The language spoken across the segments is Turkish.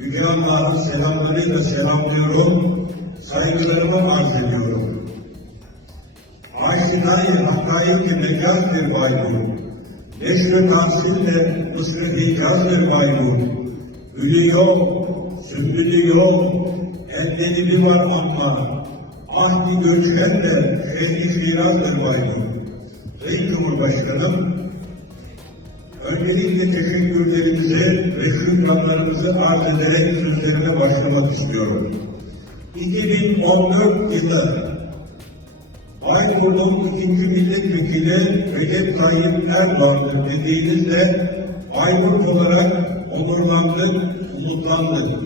Yüce Allah'ın selamlarıyla selamlıyorum, saygılarımı arz ediyorum. Aşinayı hakayı mekâzdır baygur. Neşr-i tahsille mısr-ı hicazdır baygur. Gülü yok, sümbülü yok, elleri var ama ahdi göçmenle şehri firazdır baygur. Sayın Cumhurbaşkanım, öncelikle teşekkürlerimizi ve şükranlarımızı arz ederek sözlerine başlamak istiyorum. 2014 yılı Bayburt'un ikinci milletvekili Recep Tayyip Erdoğan'dır dediğinizde Bayburt olarak onurlandık, umutlandık.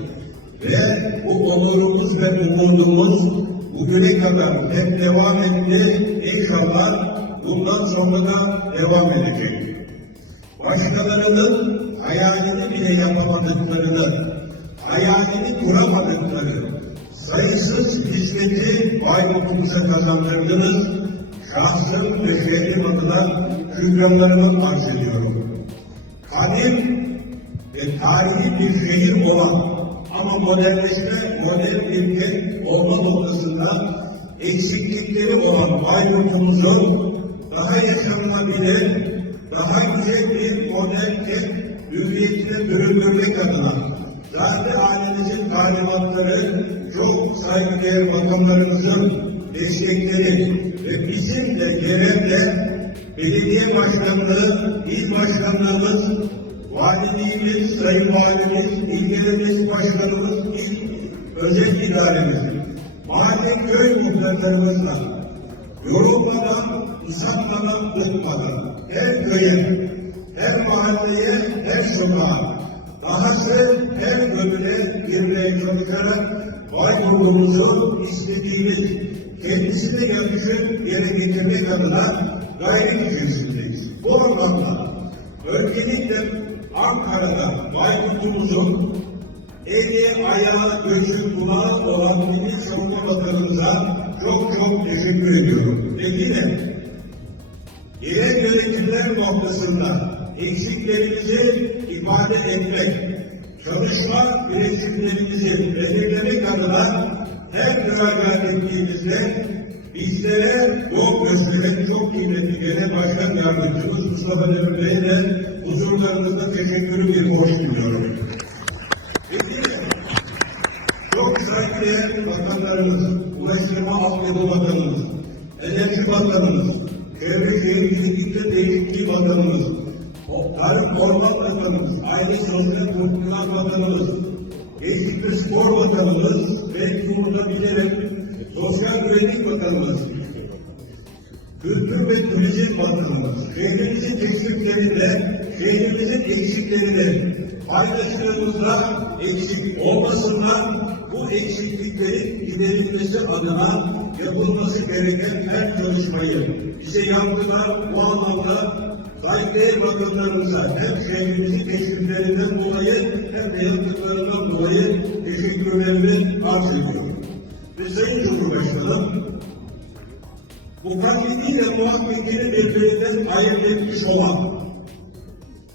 Ve bu onurumuz ve umudumuz bugüne kadar hep devam etti. İnşallah bundan sonra da devam edecek. Başkalarının hayalini bile yapamadıklarını, hayalini kuramadıkları sayısız hizmeti Bayburt'umuza kazandırdınız. Şahsım ve şehrim adına şükranlarımı arz ediyorum. Kadim ve tarihi bir şehir olan ama modernleşme, modern kent olma noktasında eksiklikleri olan Bayburt'umuzun daha yaşanılabilir, daha güzel bir modern kent hüviyetine büründürmek adına Zahri ailemizin talimatları çok saygıdeğer bakanlarımızın destekleri ve bizim de görevle belediye başkanlığı, il başkanlığımız, valiliğimiz, sayın valimiz, illerimiz, başkanımız, il, özel idaremiz, mahalle köy muhtarlarımızla yorulmadan, usanmadan, bıkmadan her köye, mahalleye, her sokağa, dahası her bölüme girmeye çalışarak Bayburt'umuzu istediğimiz, kendisine yakışır yere getirmek adına gayret içerisindeyiz. Bu anlamda öncelikle Ankara'da Bayburt'umuzun eli ayağı gözü kulağı olan Milli Savunma çok çok teşekkür ediyorum. Ve yine yerel yönetimler noktasında eksiklerimizi ifade etmek, çalışma üretimlerimizi belirlemek adına her müracaat ettiğimizde bizlere yol gösteren çok kıymetli genel başkan yardımcımız Mustafa Demir Bey'e de huzurlarınızda teşekkürü bir hoş diliyorum. Çok saygıdeğer bakanlarımız, Ulaştırma Altyapı Bakanımız, Enerji Bakanımız, Çevre Şehircilikte Değişikliği Bakanımız, Tarım Orman Bakanımız, Aile Sağlığı Kurumlar Bakanımız, Gençlik ve Spor Bakanımız ve Cumhurda Bilerek Sosyal Güvenlik Bakanımız, Kültür ve Turizm Bakanımız, şehrimizin eksiklerinde, şehrimizin eksiklerini paylaşımımızda eksik olmasınlar, bu eksikliklerin giderilmesi adına yapılması gereken her çalışmayı bize yaptılar. Bu anlamda saygıdeğer bakanlarımıza hem şehrimizin teşviklerinden dolayı hem de yaptıklarından dolayı teşekkürlerimi arz ediyorum. Ve Sayın Cumhurbaşkanım, mukaddimiyle muhabbetini birbirinden ayırt etmiş olan,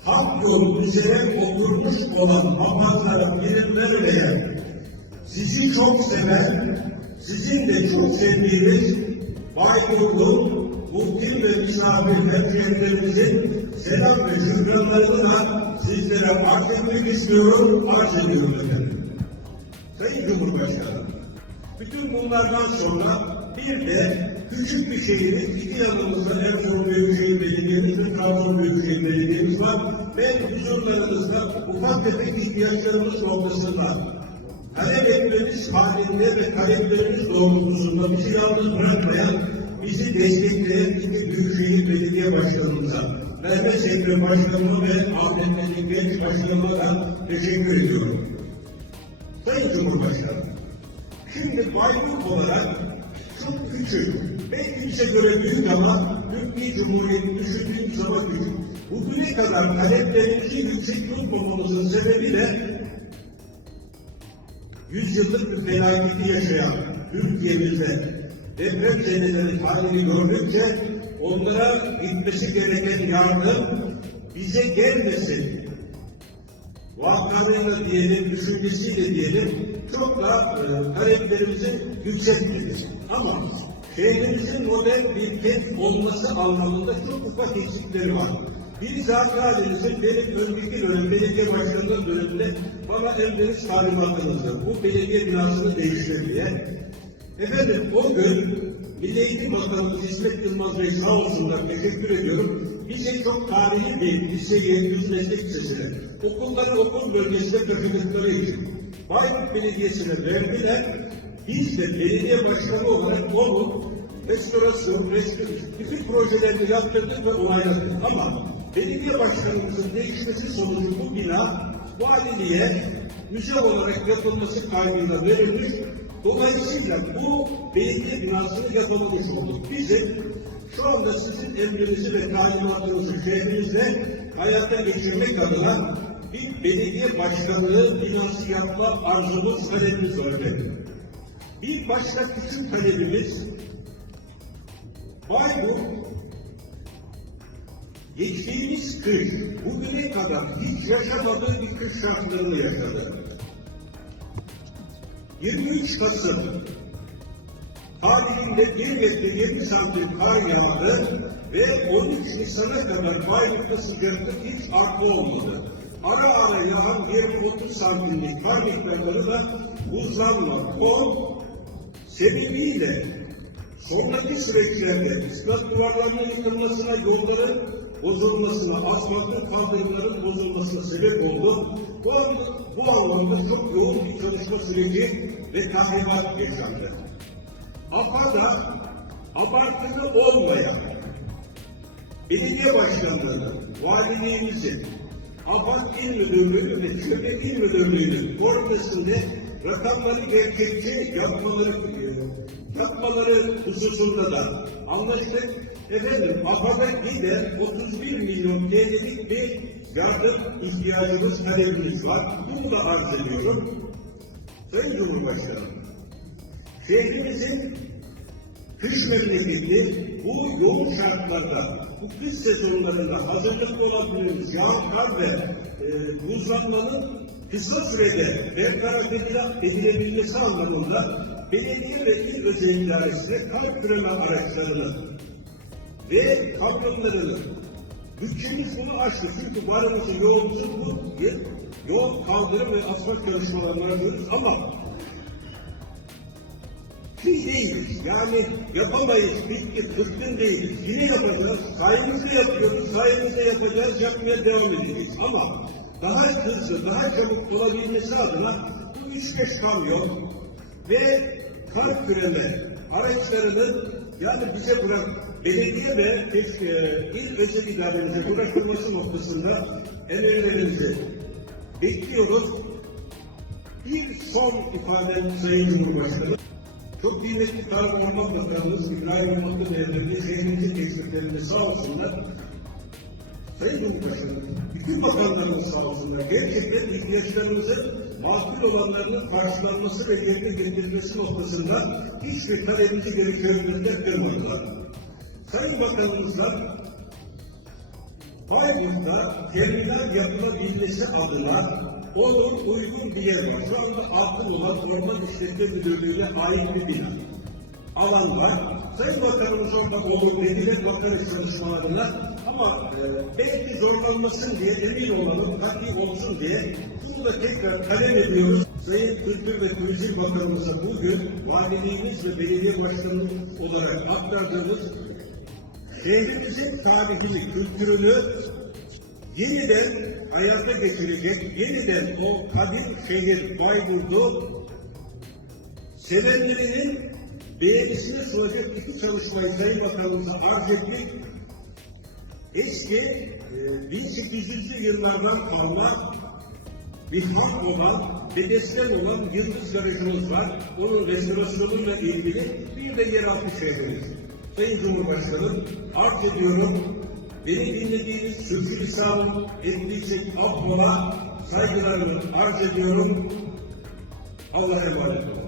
hak yolu üzere oturmuş olan Allah'lara birimler veya sizi çok seven, sizin de çok sevdiğiniz Bayburt'un muhtim ve misafir hemşehrilerimizin selam ve şükranlarını da sizlere arz etmek istiyorum, arz ediyorum efendim. Sayın Cumhurbaşkanım, bütün bunlardan sonra bir de küçük bir şehrin iki yanımızda Erzurum Büyükşehir Belediye'miz ve Trabzon Büyükşehir Belediye'miz var ve huzurlarınızda ufak tefek ihtiyaçlarımız noktasında talep etmemiz halinde ve taleplerimiz doğrultusunda bizi yalnız bırakmayan, bizi destekleyen iki Büyükşehir Belediye Başkanımıza, Mehmet Sekre Başkanıma ve Ahmet Genç Başkanıma da teşekkür ediyorum. Sayın Cumhurbaşkanım, şimdi Bayburt olarak çok küçük, belki bize göre büyük ama Türkiye Cumhuriyeti düşündüğüm zaman küçük. Bugüne kadar taleplerimizi yüksek tutmamamızın sebebi de yüzyıllık bir felaketi yaşayan Türkiye'mizde deprem zedeleri halini gördükçe onlara gitmesi gereken yardım bize gelmesin vakarıyla diyelim, düşüncesiyle diyelim, çok daha e, taleplerimizin yüksekliğidir. Ama şehrimizin modern bir kent olması anlamında çok ufak eksikleri var. Bir Zakarenizin benim önceki dönem belediye başkanlığı döneminde bana emriniz talimatınızdı. Bu belediye binasını değiştir diye. Efendim o gün Milli Eğitim Bakanımız İsmet Yılmaz Bey sağ olsunlar teşekkür ediyorum. Bize çok tarihi bir liseye, yüz meslek lisesine, okulları okul bölgesine taşıdıkları için Bayburt Belediyesi'ne verdiler. Biz de belediye başkanı olarak onu restorasyon, restore, bütün projelerini yaptırdık ve onayladık. Ama belediye başkanımızın değişmesi sonucu bu bina valiliğe müze olarak yapılması kaydıyla verilmiş. Dolayısıyla bu belediye binasını yakalamış olduk. Bizim şu anda sizin emrinizi ve talimatınızı şehrimizde hayata geçirmek adına bir belediye başkanlığı binası yapma arzumuz, talebimiz var efendim. Bir başka küçük talebimiz Bayburt geçtiğimiz kış bugüne kadar hiç yaşamadığı bir kış şartlarını yaşadı. 23 Kasım tarihinde 1 metre 20 santim kar yağdı ve 13 Nisan'a kadar Bayburt'ta sıcaklık hiç artma olmadı. Ara ara yağan 20-30 santimlik kar miktarları da buzlanma, kol sebebiyle sonraki süreçlerde ıslat duvarlarının yıkılmasına, yolların bozulmasına, asfaltın kaldırımların bozulmasına sebep oldu. Bu, anlamda çok yoğun bir çalışma süreci ve tahribat yaşandı. AFAD'a abartılı olmayan belediye başkanları, valiliğimizin, AFAD İl Müdürlüğü ve Şube İl Müdürlüğü'nün koordinasyonunda rakamları gerçekçi yapmaları, yapmaları hususunda da anlaştık. Efendim, AFAD'a giden 31 milyon TL'lik bir yardım ihtiyacımız, talebimiz var. Bunu da arz ediyorum. Sayın Cumhurbaşkanım, şehrimizin kış memleketi bu yoğun şartlarda, bu kış sezonlarında hazırlıklı olabilmemiz, yağan kar ve e, buzlanmanın kısa sürede bertaraf edile- edilebilmesi anlamında belediye ve il özel idaresine kar küreme araçlarını ve kamyonlarını bütçemiz bunu aştı. Çünkü varımızın yoğunluğu bu yol kaldırım ve asfalt çalışmalarını yapıyoruz ama biz değiliz. Yani yapamayız, bitti, kırkın değiliz. Yine yapacağız, sayımızı yapıyoruz, sayımızı yapacağız, yapmaya devam edeceğiz. Ama daha hızlı, daha çabuk olabilmesi adına bu üç beş kamyon ve kar küreme araçlarının yani bize bırak, belediye ve keşke, il özel idaremize bırakılması noktasında emellerimizi bekliyoruz. Bir son ifadem Sayın Cumhurbaşkanı. Çok kıymetli Tarım Orman Bakanımız İbrahim Ormanlı Beyefendi şehrimizin eksiklerini sağ olsunlar. Sayın Cumhurbaşkanım, bütün bakanlarımız sağ olsunlar. Gerçekten ihtiyaçlarımızın makul olanlarının karşılanması ve yerine getirilmesi noktasında hiçbir talebimizi geri çevirmediler dönmediler. Sayın Bakanımızla Bayburt'ta terminal yapılabilmesi adına onun uygun bir yer var. Şu anda altın olan Orman İşletme Müdürlüğü'ne ait bir bina. Alan var. Sayın Bakanımız orada olur dediler bakanı çalışmalarına ama e, belki zorlanmasın diye emin olalım, tatlı olsun diye bunu da tekrar talep ediyoruz. Sayın Kültür ve Turizm Bakanımıza bugün valiliğimiz ve belediye başkanı olarak aktardığımız şehrimizin tarihini, kültürünü yeniden hayata geçirecek, yeniden o kadim şehir Bayburt'u sevenlerinin beğenisini sunacak iki çalışmayı Sayın Bakanımıza arz ettik. Eski e, 1800'lü yıllardan kalma bir hak olan, bedesten olan Yıldız Garajımız var. Onun restorasyonuyla ilgili bir de yeraltı şehrimiz. Sayın Cumhurbaşkanım, arz ediyorum, beni dinlediğiniz sürçülisan ettiysek affola saygılarımı arz ediyorum. Allah'a emanet olun.